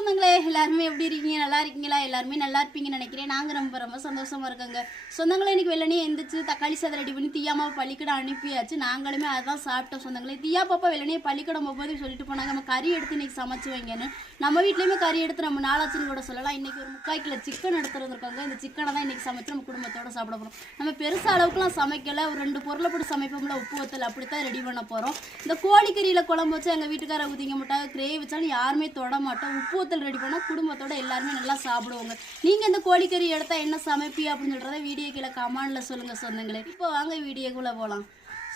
சொந்தங்களே எல்லாருமே எப்படி இருக்கீங்க? நல்லா இருக்கீங்களா? எல்லாருமே நல்லா இருப்பீங்கன்னு நினைக்கிறேன். நாங்கள் ரொம்ப ரொம்ப சந்தோஷமாக இருக்கோங்க. சொந்தங்களே இன்னைக்கு வெள்ளனே எந்திரிச்சு தக்காளி சாதம் ரெடி பண்ணி தீயாமாவை பள்ளிக்கூட அனுப்பியாச்சு. நாங்களுமே அதான் சாப்பிட்டோம் சொந்தங்களே. தீயா பாப்பா வெள்ளனே பள்ளிக்கூடம் போகும்போது சொல்லிட்டு போனாங்க நம்ம கறி எடுத்து இன்னைக்கு சமைச்சு வைங்கன்னு. நம்ம வீட்லேயுமே கறி எடுத்து நம்ம நாளாச்சுன்னு கூட சொல்லலாம். இன்னைக்கு ஒரு முக்கால் கிலோ சிக்கன் எடுத்துட்டு வந்திருக்காங்க. இந்த சிக்கனை தான் இன்னைக்கு சமைச்சு நம்ம குடும்பத்தோட சாப்பிட போகிறோம் நம்ம பெருசாக அளவுக்குலாம் சமைக்கலை. ஒரு ரெண்டு பொருளை போட்டு சமைப்போம்ல உப்பு வத்தல் அப்படித்தான் ரெடி பண்ண போகிறோம் இந்த கோழிக்கறியில் குழம்பு வச்சு எங்கள் வீட்டுக்கார ஊதிங்க மாட்டாங்க கிரேவி வச்சாலும் யாருமே தொட மாட்டோம். உப்பு வத்தல் ரெடி பண்ணால் குடும்பத்தோட எல்லாருமே நல்லா சாப்பிடுவாங்க. நீங்கள் இந்த கோழிக்கறி எடுத்தா என்ன சமைப்பி அப்படின்னு சொல்கிறத வீடியோ கீழே கமானில் சொல்லுங்கள் சொந்தங்களே இப்போ வாங்க வீடியோக்குள்ளே போகலாம்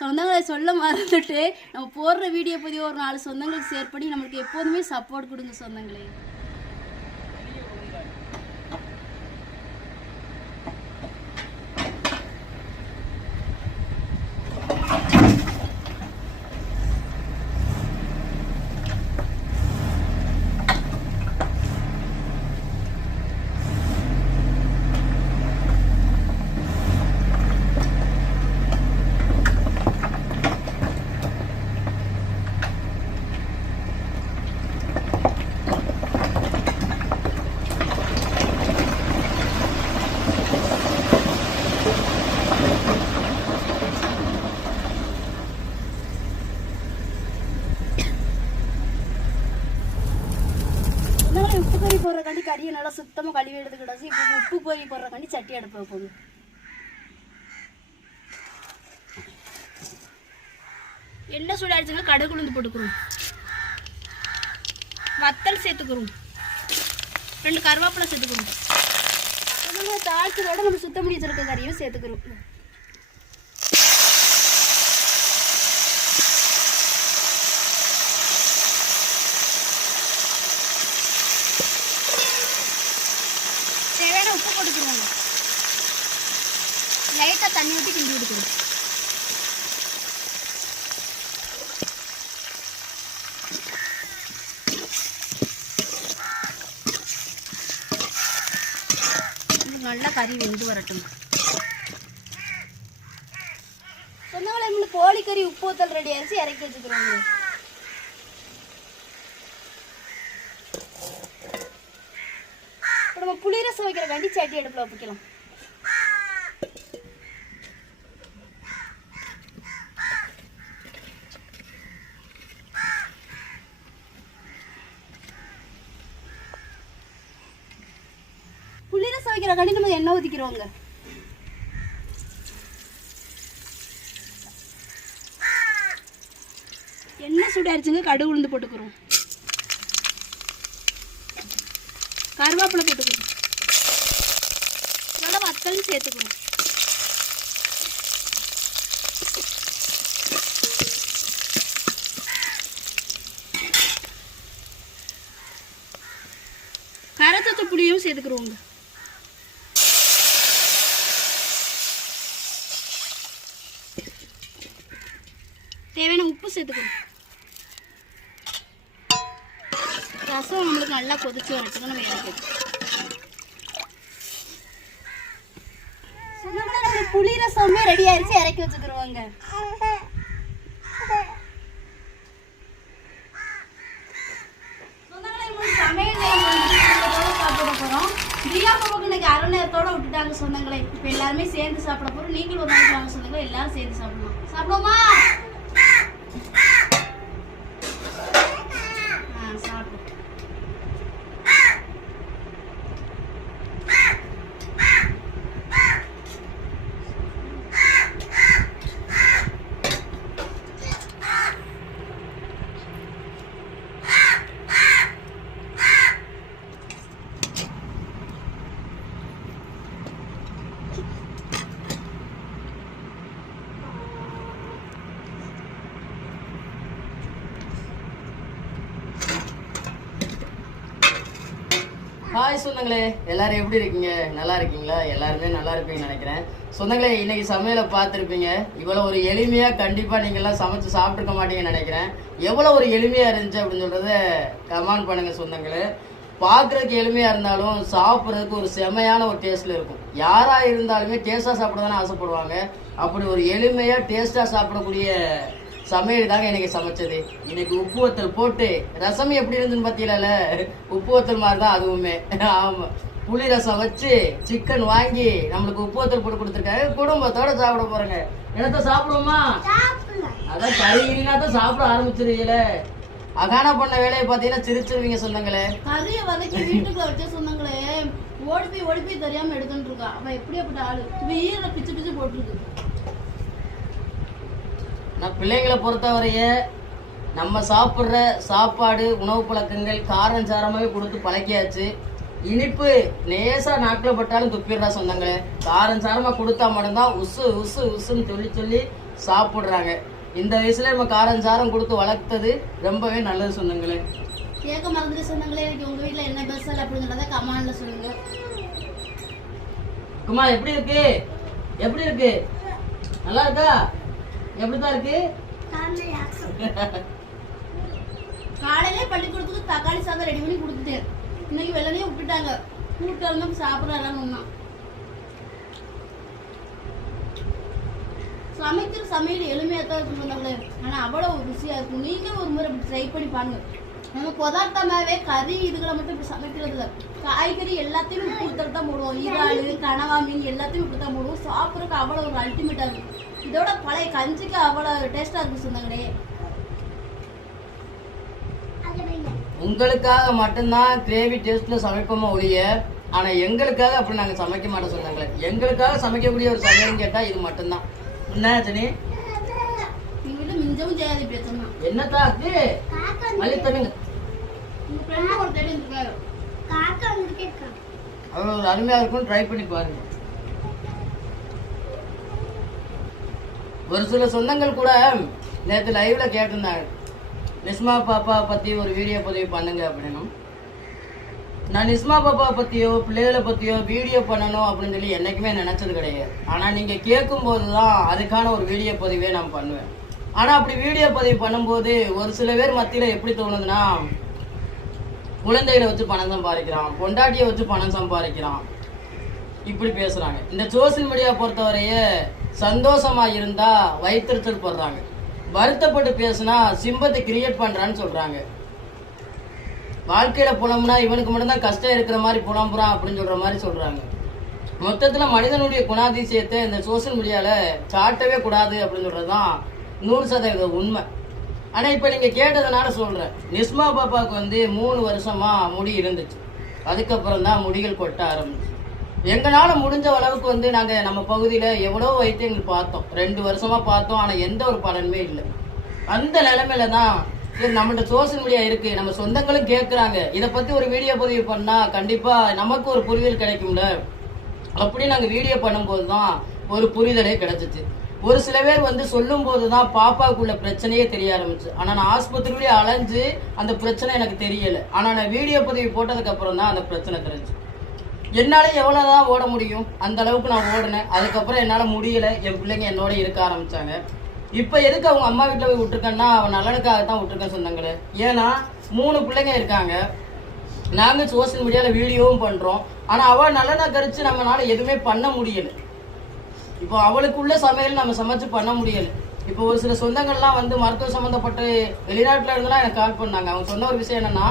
சொந்தங்களை சொல்ல மறந்துட்டு நம்ம போடுற வீடியோ பதிவு ஒரு நாலு சொந்தங்களுக்கு ஷேர் பண்ணி நம்மளுக்கு எப்போதுமே சப்போர்ட் கொடுங்க சொந்தங்களே உப்பு பொரி போடுறக்காண்டி கறியை நல்லா சுத்தமாக கழுவி எடுத்துக்கிட்டாச்சு இப்போ உப்பு பொரி போடுறக்காண்டி சட்டி அடுப்பு வைப்போங்க எண்ணெய் சூடாயிடுச்சுங்க கடுகு உளுந்து போட்டுக்கிறோம். வத்தல் சேர்த்துக்கிறோம். ரெண்டு கருவேப்பிலை சேர்த்துக்கிறோம். தாழ்த்ததோட நம்ம சுத்தம் பண்ணி வச்சிருக்க கறியும் சேர்த்துக்கிறோம். தேவையான உப்பு போட்டுக்கிறோங்க லைட்டாக தண்ணி ஊற்றி கிண்டி விட்டுக்கிறோம் நல்லா கறி வெந்து வரட்டும் சொன்னவளை நம்மளுக்கு கோழிக்கறி உப்பு ஊத்தல் ரெடி அரிசி இறக்கி வச்சுக்கிறோங்க. நம்ம புளி வைக்கிற வேண்டி சட்டி அடுப்பில் வைக்கலாம் புளி வைக்கிற கண்டி நம்ம எண்ணெய் ஊற்றிக்கிறோங்க எண்ணெய் சுடாரிச்சுங்க கடுகு உளுந்து போட்டுக்கிறோம். கருவேப்பிலை போட்டுக்கணும். நல்லா வத்தல் சேர்த்துக்கணும். கரத்தத்து புளியும் சேர்த்துக்கிறோங்க தேவையான உப்பு சேர்த்துக்கணும். ரசம் நம்மளுக்கு நல்லா கொதிச்சு வரட்டுங்க நம்ம எனக்கு சொன்னோம்னா புளி ரசமே ரெடி ஆயிருச்சு இறக்கி வச்சுக்கிருவாங்க. சொந்தங்களே, சமையல் சாப்பிட இன்னைக்கு நேரத்தோட விட்டுட்டாங்க சொந்தங்களே இப்ப எல்லாருமே சேர்ந்து சாப்பிட போறோம். நீங்களும் ஒரு நாளைக்கு வாங்க சொந்தங்களே எல்லாரும் சேர்ந்து சாப்பிடலாம். சாப்பிடுவோமா ஆ சாப்பிடு ஹாய் சொந்தங்களே. எல்லாரும் எப்படி இருக்கீங்க? நல்லா இருக்கீங்களா? எல்லாருமே நல்லா இருப்பீங்கன்னு நினைக்கிறேன். சொந்தங்களே இன்னைக்கு சமையலை பார்த்துருப்பீங்க. இவ்வளோ ஒரு எளிமையாக கண்டிப்பாக நீங்கள்லாம் சமைச்சு சாப்பிட்ருக்க மாட்டீங்கன்னு நினைக்கிறேன். எவ்வளோ ஒரு எளிமையாக இருந்துச்சு அப்படின்னு சொல்கிறத கமெண்ட் பண்ணுங்கள் சொந்தங்களே. பார்க்கறதுக்கு எளிமையாக இருந்தாலும் சாப்பிட்றதுக்கு ஒரு செமையான ஒரு டேஸ்ட்டில் இருக்கும். யாராக இருந்தாலுமே டேஸ்ட்டாக சாப்பிட தானே ஆசைப்படுவாங்க. அப்படி ஒரு எளிமையாக டேஸ்ட்டாக சாப்பிடக்கூடிய சமையல் தாங்க இன்னைக்கு சமைச்சது. இன்னைக்கு உப்பு வத்தல் போட்டு ரசம் எப்படி இருந்துன்னு பார்த்தீங்களால உப்பு வத்தல் மாதிரி தான் அதுவுமே. ஆமா. புளி ரசம் வச்சு சிக்கன் வாங்கி நம்மளுக்கு உப்பு வத்தல் போட்டு கொடுத்துருக்காங்க குடும்பத்தோட சாப்பிட போறேங்க. என்னத்த சாப்பிடுவோமா? அதான் கறினா தான் சாப்பிட ஆரம்பிச்சிருவீங்களே. அகானா பண்ண வேலையை பார்த்தீங்கன்னா சிரிச்சிருவீங்க சொந்தங்களே கறியை வதக்கி வீட்டுக்குள்ள வச்ச சொந்தங்களே ஓடி போய் ஓடி போய் தெரியாம எடுத்துட்டு இருக்கா. அவன் எப்படியாப்பட்ட ஆளு? வீர பிச்சு பிச்சு போட்டுருக்கு. நான் பிள்ளைங்களை பொறுத்தவரைய நம்ம சாப்பிட்ற சாப்பாடு உணவு பழக்கங்கள் காரம் சாரமாகவே கொடுத்து பழக்கியாச்சு. இனிப்பு லேசா நாக்கில் பட்டாலும் துப்பிடுறா சொந்தங்களே. காரம் சாரமா கொடுத்தா மட்டும்தான் உசு உசு உசுன்னு சொல்லி சொல்லி சாப்பிட்றாங்க. இந்த வயசுல நம்ம காரம் சாரம் கொடுத்து வளர்த்தது ரொம்பவே நல்லது சொந்தங்களே. கேட்க மறந்துட்டு சொந்தங்களே எனக்கு உங்க வீட்ல என்ன பெஸ்ட் அப்படிங்கிறத கமாண்ட்ல சொல்லுங்க. குமார் எப்படி இருக்கு? எப்படி இருக்கு? நல்லா இருக்கா? எப்படிதான் இருக்கு காலையிலே பள்ளிக்கூடத்துக்கு தக்காளி சாதம் ரெடி பண்ணி கொடுத்துட்டேன் இன்னைக்கு வெள்ளனே விட்டுட்டாங்க கூட்டாலும் சாப்பிடறாங்க ஒண்ணா சமைக்கிற சமையல் எளிமையாக தான் இருக்கும் சொன்னாங்களே ஆனால் அவ்வளோ ருசியாக இருக்கும் நீங்களும் ஒரு முறை இப்படி ட்ரை பண்ணி பாருங்க நம்ம பதார்த்தமாகவே கறி இதுகளை மட்டும் இப்படி சமைக்கிறது இல்லை காய்கறி எல்லாத்தையும் கொடுத்துட்டு தான் போடுவோம் ஈராடு கனவா மீன் எல்லாத்தையும் இப்படி தான் போடுவோம் சாப்பிட்றதுக்கு அவ்வளோ ஒரு அல்டிமேட்டாக இருக்கும் இதோட பழைய கஞ்சிக்கு அவ்வளோ டேஸ்ட்டாக இருக்கும் சொன்னாங்களே உங்களுக்காக மட்டும்தான் கிரேவி டேஸ்ட்ல சமைப்போமா ஒழிய ஆனா எங்களுக்காக அப்படி நாங்க சமைக்க மாட்டோம் சொன்னாங்களே எங்களுக்காக சமைக்கக்கூடிய ஒரு சமையல்னு கேட்டா இது மட்டும்தான். என்ன ஜனி மிஞ்சவும் செய்யாது பேசணும் என்னத்தா அது மல்லி இருக்காரு அவ்வளோ ஒரு அருமையா இருக்கும் ட்ரை பண்ணி பாருங்க. ஒரு சில சொந்தங்கள் கூட நேற்று லைவ்ல கேட்டிருந்தாங்க. நிஸ்மா பாப்பா பற்றி ஒரு வீடியோ பதிவு பண்ணுங்க அப்படின்னு நான் நிஸ்மா பாப்பா பற்றியோ பிள்ளைகளை பற்றியோ வீடியோ பண்ணணும் அப்படின்னு சொல்லி என்றைக்குமே நினச்சது கிடையாது. ஆனால் நீங்கள் கேட்கும் போதுதான் அதுக்கான ஒரு வீடியோ பதிவே நான் பண்ணுவேன். ஆனால் அப்படி வீடியோ பதிவு பண்ணும்போது ஒரு சில பேர் மத்தியில் எப்படி தோணுதுன்னா குழந்தைகளை வச்சு பணம் சம்பாதிக்கிறான் பொண்டாட்டியை வச்சு பணம் சம்பாதிக்கிறான். இப்படி பேசுகிறாங்க இந்த சோசியல் மீடியா பொறுத்தவரையே சந்தோஷமா இருந்தா வயிற்றுச்சல் போடுறாங்க. வருத்தப்பட்டு பேசுனா சிம்பத்தை கிரியேட் பண்றான்னு சொல்றாங்க. வாழ்க்கையில புலம்புனா இவனுக்கு மட்டும்தான் கஷ்டம் இருக்கிற மாதிரி புலம்புறான் அப்படின்னு சொல்ற மாதிரி சொல்றாங்க. மொத்தத்துல மனிதனுடைய குணாதிசயத்தை இந்த சோசியல் மீடியால சாட்டவே கூடாது அப்படின்னு சொல்றதுதான் நூறு சதவீத உண்மை. ஆனா இப்ப நீங்க கேட்டதுனால சொல்றேன். நிஸ்மா பாப்பாவுக்கு வந்து மூணு வருஷமா முடி இருந்துச்சு. அதுக்கப்புறம் தான் முடிகள் கொட்ட ஆரம்பிச்சு. எங்களால் முடிஞ்ச அளவுக்கு வந்து நாங்கள் நம்ம பகுதியில் எவ்வளோ வைத்தியங்கள் பார்த்தோம். ரெண்டு வருஷமாக பார்த்தோம். ஆனால் எந்த ஒரு பலனுமே இல்லை. அந்த நிலைமையில தான் சரி நம்மள்ட்ட சோசியல் மீடியா இருக்கு. நம்ம சொந்தங்களும் கேட்குறாங்க இதை பற்றி ஒரு வீடியோ பதிவு பண்ணால் கண்டிப்பாக நமக்கு ஒரு புரிதல் கிடைக்கும்ல? அப்படி நாங்கள் வீடியோ பண்ணும்போது தான் ஒரு புரிதலே கிடைச்சிச்சு. ஒரு சில பேர் வந்து சொல்லும் போது தான் பாப்பாவுக்குள்ள பிரச்சனையே தெரிய ஆரம்பிச்சு. ஆனால் நான் ஆஸ்பத்திரியிலேயே அலைஞ்சு அந்த பிரச்சனை எனக்கு தெரியலை. ஆனால் நான் வீடியோ பதிவு போட்டதுக்கப்புறம் தான் அந்த பிரச்சனை தெரிஞ்சு. என்னால எவ்வளவுதான் ஓட முடியும்? அந்த அளவுக்கு நான் ஓடினேன். அதுக்கப்புறம் என்னால முடியல. என் பிள்ளைங்க என்னோட இருக்க ஆரம்பிச்சாங்க. இப்ப எதுக்கு அவங்க அம்மா வீட்டுல போய் விட்டுருக்கேன்னா அவன் நலனுக்காக தான் விட்டுருக்கேன் சொன்னாங்களே. ஏன்னா மூணு பிள்ளைங்க இருக்காங்க. நாங்க சோசியல் மீடியால வீடியோவும் பண்றோம். ஆனா அவள் நலனை கரிச்சு நம்மளால எதுவுமே பண்ண முடியல. இப்போ அவளுக்குள்ள சமையல் நம்ம சமைச்சு பண்ண முடியல. இப்போ ஒரு சில சொந்தங்கள்லாம் வந்து மருத்துவ சம்மந்தப்பட்டு வெளிநாட்டில் இருந்துலாம் எனக்கு கால் பண்ணாங்க. அவங்க சொன்ன ஒரு விஷயம் என்னன்னா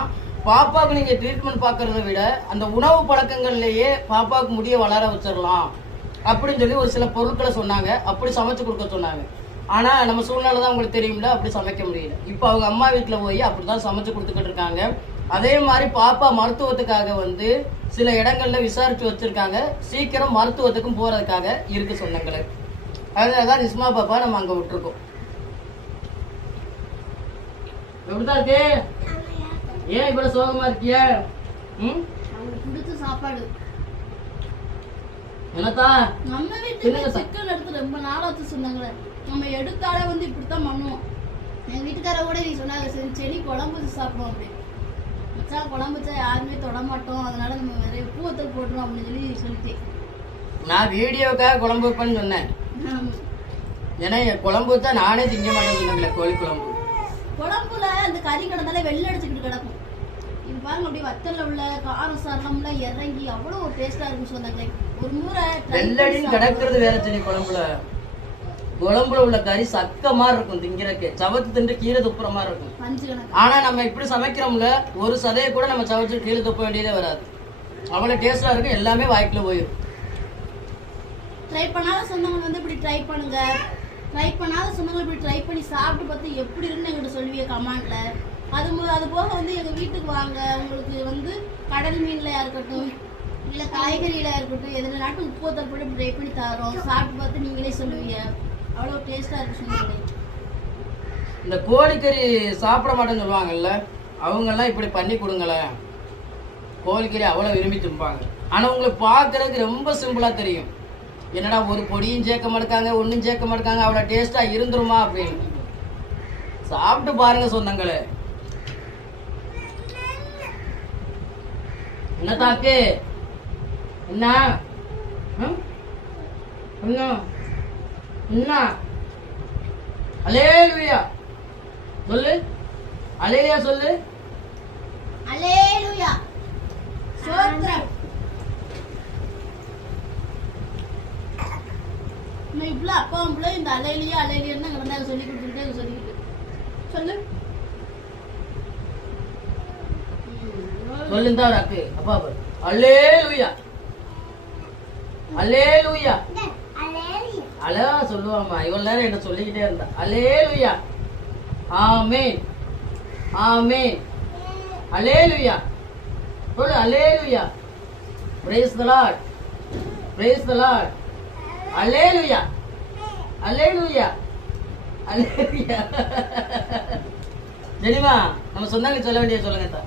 பாப்பாவுக்கு நீங்க ட்ரீட்மெண்ட் பார்க்கறத விட அந்த உணவு பழக்கங்கள்லயே பாப்பாவுக்கு முடிய வளர வச்சிடலாம் அப்படின்னு சொல்லி ஒரு சில பொருட்களை சொன்னாங்க. அப்படி சமைச்சு கொடுக்க சொன்னாங்க. ஆனா நம்ம சூழ்நிலை தான் உங்களுக்கு தெரியும்ல அப்படி சமைக்க முடியல. இப்போ அவங்க அம்மா வீட்டுல போய் அப்படிதான் சமைச்சு கொடுத்துக்கிட்டு இருக்காங்க. அதே மாதிரி பாப்பா மருத்துவத்துக்காக வந்து சில இடங்கள்ல விசாரிச்சு வச்சிருக்காங்க. சீக்கிரம் மருத்துவத்துக்கும் போறதுக்காக இருக்கு அதனால அதனாலதான் நிஸ்மா பாப்பா நம்ம அங்க விட்டுருக்கோம். எப்படிதான் இருக்கு? ஏன் இவ்வளவு சோகமா இருக்கிய? ம்? பிடிச்ச சாப்பாடு. என்னத்தா? நம்ம வீட்டுல. சிக்கன் எடுத்து ரொம்ப நாளாச்சு சொன்னாங்களே. நம்ம எடுத்தாலே வந்து இப்படித்தான் பண்ணுவோம். என் வீட்டுக்கார கூட நீ சொன்னாங்க செடி குழம்பு சாப்பிடுவோம் அப்படி. மச்சான் குழம்பு வச்சா யாருமே தொட மாட்டோம். அதனால நம்ம நிறைய பூவத்தல் போட்டுரும் அப்படின்னு சொல்லி சொல்லிட்டேன் நான் வீடியோக்காக குழம்பு வைப்பேன்னு சொன்னேன். ஏன்னா குழம்பு வச்சா நானே திங்க மாட்டேன் சொன்னாங்களே கோழி குழம்பு. குழம்புல அந்த கறி கிடந்தாலே வெள்ளை அடிச்சுக்கிட்டு கிடக்கும். இது பாருங்க அப்படியே வத்தல்ல உள்ள காரம் சாரம்லாம் இறங்கி அவ்வளோ ஒரு டேஸ்டா இருக்கும் சொன்னாங்களே ஒரு முறை வெள்ளடின்னு. கிடக்கிறது வேற செடி குழம்புல. குழம்புல உள்ள கறி சக்க மாதிரி இருக்கும் திங்கிறக்கு சவத்து தின்று கீழே துப்புற மாதிரி இருக்கும். ஆனா நம்ம இப்படி சமைக்கிறோம்ல ஒரு சதையை கூட நம்ம சமைச்சு கீழே துப்ப வேண்டியதே வராது. அவ்வளவு டேஸ்டா இருக்கும் எல்லாமே வாய்க்குள்ள போயிடும் ட்ரை பண்ணாத சொந்தங்கள் வந்து இப்படி ட்ரை பண்ணுங்க. ட்ரை பண்ணாத சொந்தங்கள் இப்படி ட்ரை பண்ணி சாப்பிட்டு பார்த்து எப்படி இருக்குன்னு எங்கிட்ட சொல்லுவீங்க கமாண்டில் அது அது போக வந்து எங்கள் வீட்டுக்கு வாங்க. உங்களுக்கு வந்து கடல் மீன்லையாக இருக்கட்டும் இல்லை காய்கறிகளாக இருக்கட்டும் எதில் நாட்டு உப்பு ஒத்தல் ட்ரை பண்ணி தரோம். சாப்பிட்டு பார்த்து நீங்களே சொல்லுவீங்க அவ்வளோ டேஸ்ட்டாக இருக்கு சொந்தங்களே இந்த கோழிக்கறி சாப்பிட மாட்டேன்னு சொல்லுவாங்கல்ல அவங்கெல்லாம் இப்படி பண்ணி கொடுங்களேன் கோழிக்கறி அவ்வளோ விரும்பி திம்பாங்க ஆனால் உங்களுக்கு பார்க்குறதுக்கு ரொம்ப சிம்பிளாக தெரியும். என்னடா ஒரு பொடியும் சேர்க்க மாட்டாங்க ஒன்றும் சேர்க்க மாட்டாங்க அவ்வளோ டேஸ்டா இருந்துருமா அப்படின்னு. சாப்பிட்டு பாருங்க சொந்தங்களே. என்ன தாக்கு? என்ன? என்ன? அலேலுயா. சொல்லு. அலேலுயா சொல்லு. அலேலுயா. சோத்ரம் நான் இவ்வளோ அப்பாவும் பிள்ளை இந்த அலையிலேயே அலையிலேன்னு நாங்கள் வந்து சொல்லி கொடுத்துக்கிட்டே சொல்லிக்கிட்டு சொல்லு. சொல்லு தான் அக்கு. அப்பா பாரு அலேலுயா அலேலுயா அழகா சொல்லுவாம்மா. இவ்வளவு நேரம் என்ன சொல்லிக்கிட்டே இருந்தா. Hallelujah amen. ஆமென். அலேலுயா சொல்லு hallelujah praise the praise the lord the lord. Hallelujah hallelujah hallelujah சரிமா நம்ம சொன்னாங்க சொல்ல வேண்டிய சொல்லுங்க தா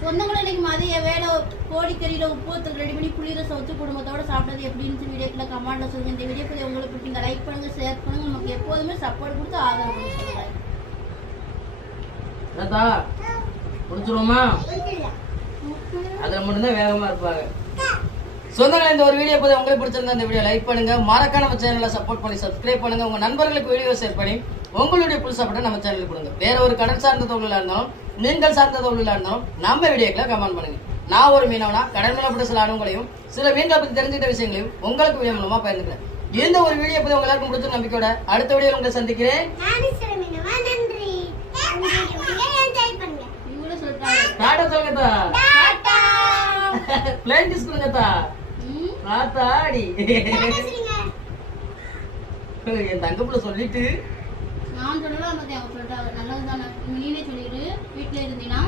சொந்தங்களை இன்னைக்கு மதிய வேலை கோழிக்கறியில உப்பு ரெடி பண்ணி புளிர சவுத்து குடும்பத்தோட சாப்பிட்டது எப்படின்னு வீடியோக்குள்ள கமெண்ட்ல சொல்லுங்க. இந்த வீடியோ பத்தி உங்களுக்கு பிடிச்சிருந்தா லைக் பண்ணுங்க ஷேர் பண்ணுங்க. நமக்கு எப்போதுமே சப்போர்ட் கொடுத்து ஆதரவு பண்ணி சொல்லுங்க. முடிச்சிருவோமா அதுல மட்டும்தான் வேகமா இருப்பாங்க. சொந்தங்களே இந்த ஒரு வீடியோ பத்தி உங்களுக்கு பிடிச்சிருந்தா இந்த வீடியோ லைக் பண்ணுங்க. மறக்காம நம்ம சேனலை சப்போர்ட் பண்ணி சப்ஸ்கிரைப் பண்ணுங்க. உங்க நண்பர்களுக்கு வீடியோ ஷேர் பண்ணி உங்களுடைய புல் சப்போர்ட்டை நம்ம சேனலுக்கு கொடுங்க. வேற ஒரு கடல் சார்ந்த தொழிலா இருந்தாலும் மீன்கள் சார்ந்த தொழிலா இருந்தாலும் நம்ம வீடியோக்களை கமெண்ட் பண்ணுங்க. நான் ஒரு மீனவனா கடல் மீனை பற்றி சில அனுபவங்களையும் சில மீன்களை பத்தி தெரிஞ்சுக்கிட்ட விஷயங்களையும் உங்களுக்கு வீடியோ மூலமா பகிர்ந்துக்கிறேன். இந்த ஒரு வீடியோ பத்தி உங்க எல்லாருக்கும் பிடிச்ச நம்பிக்கையோட அடுத்த வீடியோ உங்களை சந்திக்கிறேன். டாடா சொல்லுங்கத்தா பிளேன் கிஸ் கொடுங்கத்தா ஆத்தாடி என் தங்கப்புல சொல்லிட்டு. நான் சொல்லலாம் நல்லது தானே நீனே சொல்லிடு. வீட்டுல இருந்தீங்கன்னா